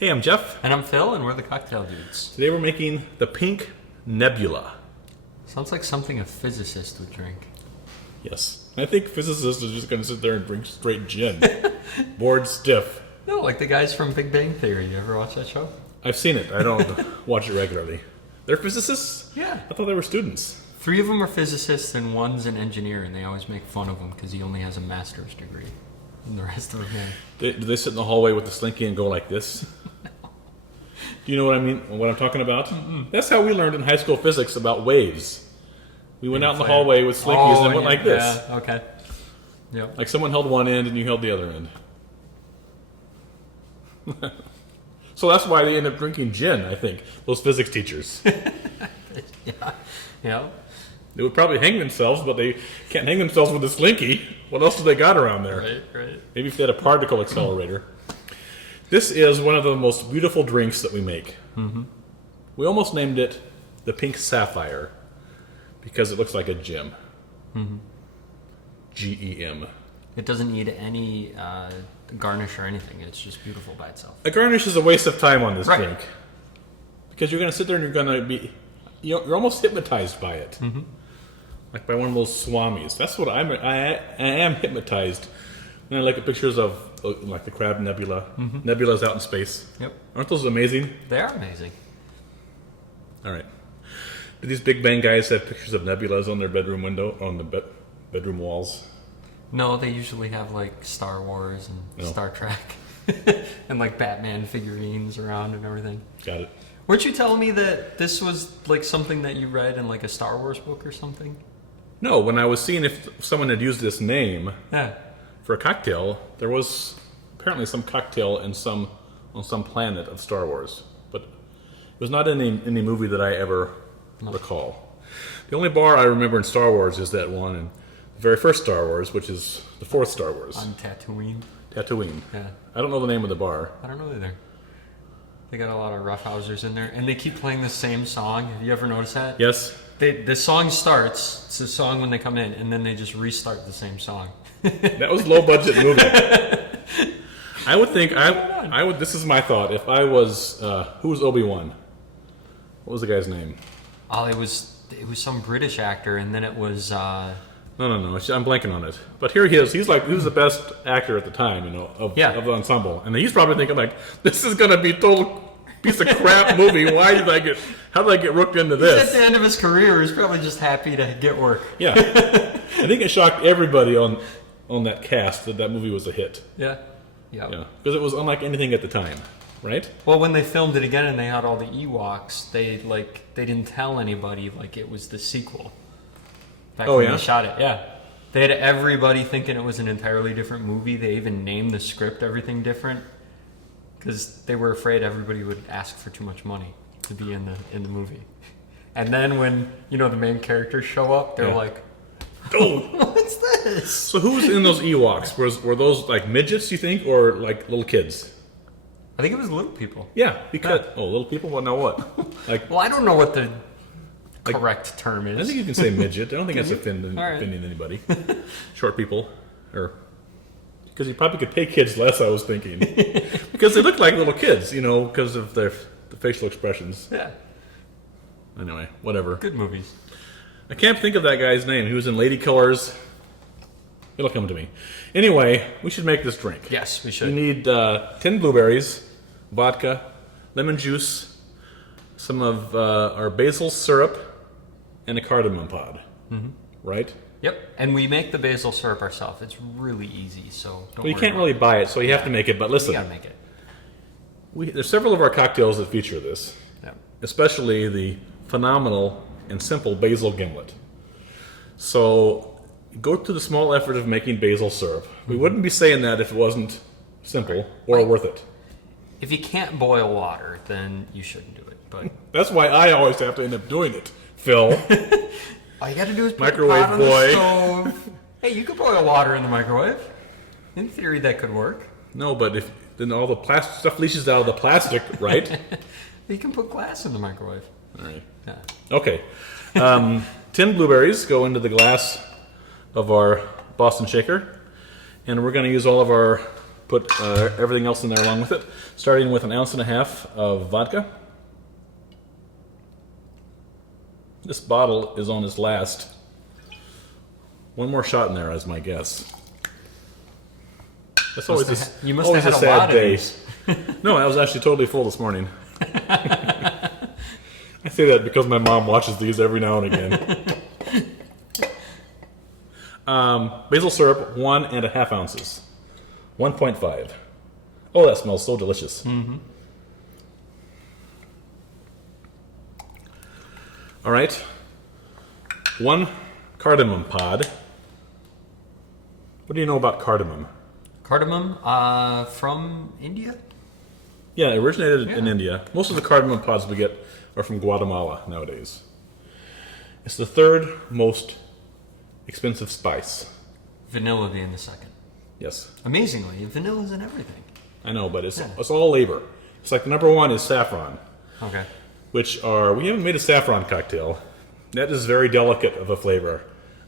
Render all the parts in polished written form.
Hey, I'm Jeff. And I'm Phil, and we're the Cocktail Dudes. Today we're making the pink Nebula. Sounds like something a physicist would drink. Yes. I think physicists are just going to sit there and drink straight gin. Bored stiff. No, like the guys from Big Bang Theory. You ever watch that show? I've seen it. I don't watch it regularly. They're physicists? Yeah. I thought they were students. 3 of them are physicists, and 1's an engineer, and they always make fun of him because he only has a master's degree. And the rest of them, Do they sit in the hallway with the slinky and go like this? Do you know what I mean? What I'm talking about? Mm-mm. That's how we learned in high school physics about waves. We went out in the hallway with slinkies and went like this. Yeah, okay. Yep. Like someone held one end and you held the other end. So that's why they end up drinking gin, I think, those physics teachers. Yeah. They would probably hang themselves, but they can't hang themselves with a slinky. What else do they got around there? Right. Maybe if they had a particle accelerator. This is one of the most beautiful drinks that we make. Mm-hmm. We almost named it the Pink Sapphire because it looks like a gem. Mm-hmm. G-E-M. It doesn't need any garnish or anything. It's just beautiful by itself. A garnish is a waste of time on this Right. drink because you're going to sit there and you're going to be, you're almost hypnotized by it, like by one of those swamis. That's what I am hypnotized. And I look at pictures of like the crab nebula. Nebula's out in space. Yep. Aren't those amazing? They are amazing. All right. Do these Big Bang guys have pictures of nebulas on their bedroom window, on the bedroom walls? No, they usually have like Star Wars and Star Trek and like Batman figurines around and everything. Got it. Weren't you telling me that this was like something that you read in like a Star Wars book or something? No, when I was seeing if someone had used this name Yeah. for a cocktail, there was apparently some cocktail on some planet of Star Wars, but it was not in any movie that I ever recall. The only bar I remember in Star Wars is that one in the very first Star Wars, which is the 4th Star Wars. On Tatooine. Tatooine. Yeah. I don't know the name of the bar. I don't know either. They got a lot of roughhousers in there, and they keep playing the same song. Have you ever noticed that? Yes. The song starts. It's a song when they come in, and then they just restart the same song. That was low budget movie. I would think I would. This is my thought. If I was who was Obi-Wan? What was the guy's name? Oh, it was some British actor, and then it was. No. I'm blanking on it. But here he is. He was the best actor at the time, of the ensemble. And he's probably thinking like, this is gonna be a total piece of crap movie. How did I get rooked into this? At the end of his career, he's probably just happy to get work. Yeah. I think it shocked everybody on that cast that movie was a hit. Yeah. Yeah. Because it was unlike anything at the time, right? Well, when they filmed it again and they had all the Ewoks, they didn't tell anybody like it was the sequel. Back when they shot it, yeah. They had everybody thinking it was an entirely different movie. They even named the script everything different because they were afraid everybody would ask for too much money to be in the movie. And then when the main characters show up, they're like, "Oh, what's this?" So who was in those Ewoks? Were those like midgets, you think, or like little kids? I think it was little people. Yeah, because little people. Well, now what? Well, I don't know what the correct term is. I think you can say midget. I don't think that's offending anybody. Short people, or because you probably could pay kids less. I was thinking because they look like little kids, because of the facial expressions. Yeah. Anyway, whatever. Good movies. I can't think of that guy's name. He was in Lady Killers. It'll come to me. Anyway, we should make this drink. Yes, we should. You need 10 blueberries, vodka, lemon juice, some of our basil syrup, and a cardamom pod. Right? Yep. And we make the basil syrup ourselves. It's really easy, so don't you worry can't really buy it, so you have to make it. But listen, you gotta make it. There's several of our cocktails that feature this, especially the phenomenal and simple basil gimlet. So go to the small effort of making basil syrup. We wouldn't be saying that if it wasn't simple or worth it. If you can't boil water, then you shouldn't do it. But that's why I always have to end up doing it, Phil. All you got to do is put microwave the pot on the stove. Hey, you could boil water in the microwave. In theory, that could work. No, but then all the plastic stuff leaches out of the plastic, right? You can put glass in the microwave. All right. Yeah. Okay. 10 blueberries go into the glass of our Boston shaker, and we're going to use all of our put everything else in there along with it. Starting with 1.5 ounces of vodka. This bottle is on its last. One more shot in there, as my guess. That's always You must always have a had a lot sad of day. these. No, I was actually totally full this morning. I say that because my mom watches these every now and again. Basil syrup, 1.5 ounces. 1.5. Oh, that smells so delicious. Mm-hmm. All right. 1 cardamom pod. What do you know about cardamom? Cardamom from India? Yeah, it originated in India. Most of the cardamom pods we get are from Guatemala nowadays. It's the 3rd most expensive spice. Vanilla being the 2nd. Yes. Amazingly, vanilla's in everything. I know, but it's all labor. It's like the number 1 is saffron. Okay. Which are, we haven't made a saffron cocktail. That is very delicate of a flavor.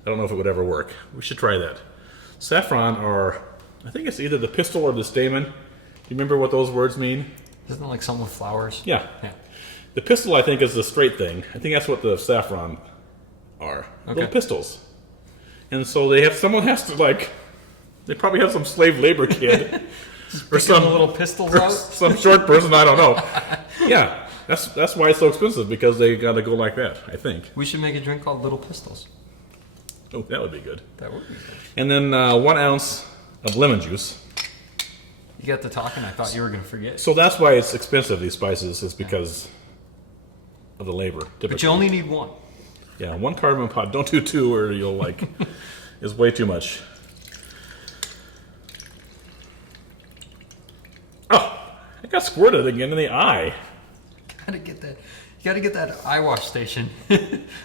I don't know if it would ever work. We should try that. Saffron are, I think it's either the pistil or the stamen. Do you remember what those words mean? Isn't it like something with flowers? Yeah. Yeah. The pistil, I think, is the straight thing. I think that's what the saffron are. Okay. Little pistils. And so someone has to, like, they probably have some slave labor kid. or some little pistols or out? some short person, I don't know. Yeah. That's why it's so expensive, because they gotta go like that, I think. We should make a drink called Little Pistols. Oh, that would be good. That would be good. And then 1 ounce of lemon juice. You got to talking, I thought you were going to forget. So that's why it's expensive, these spices, is because of the labor. Typically. But you only need 1. Yeah, 1 cardamom pod. Don't do 2 or you'll like, is way too much. Oh, I got squirted again in the eye. Gotta get that. You gotta get that eye wash station.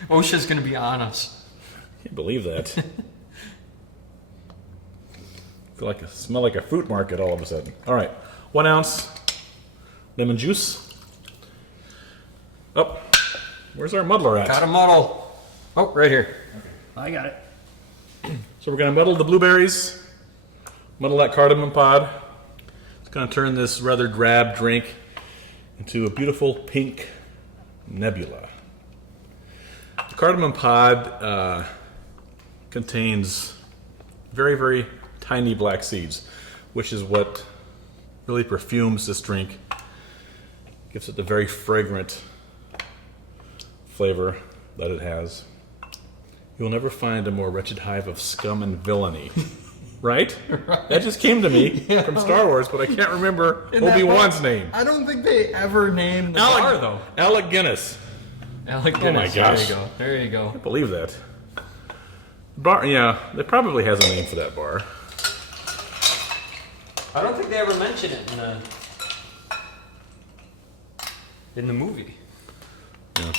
OSHA's gonna be on us. Can't believe that. Smell like a fruit market all of a sudden. All right, 1 ounce lemon juice. Oh, where's our muddler at? Got a muddle. Oh, right here. Okay. I got it. So we're gonna muddle the blueberries, muddle that cardamom pod. It's gonna turn this rather drab drink into a beautiful pink nebula. The cardamom pod contains very, very tiny black seeds, which is what really perfumes this drink. Gives it the very fragrant flavor that it has. You'll never find a more wretched hive of scum and villainy. Right? That just came to me from Star Wars, but I can't remember Obi-Wan's name. I don't think they ever named the bar, though. Alec Guinness. Alec Guinness. Oh my gosh. There you go. There you go. I can't believe that. Bar, yeah, it probably has a name for that bar. I don't think they ever mention it in the movie. Yeah.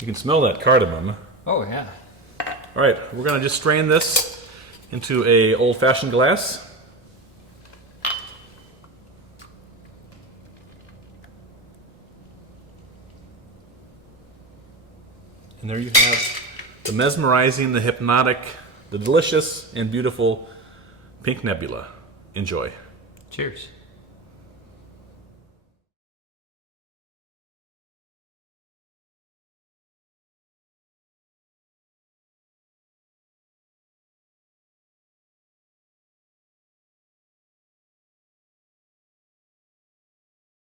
You can smell that cardamom. Oh, yeah. All right, we're gonna just strain this into a old-fashioned glass. And there you have the mesmerizing, the hypnotic, the delicious, and beautiful pink nebula. Enjoy. Cheers.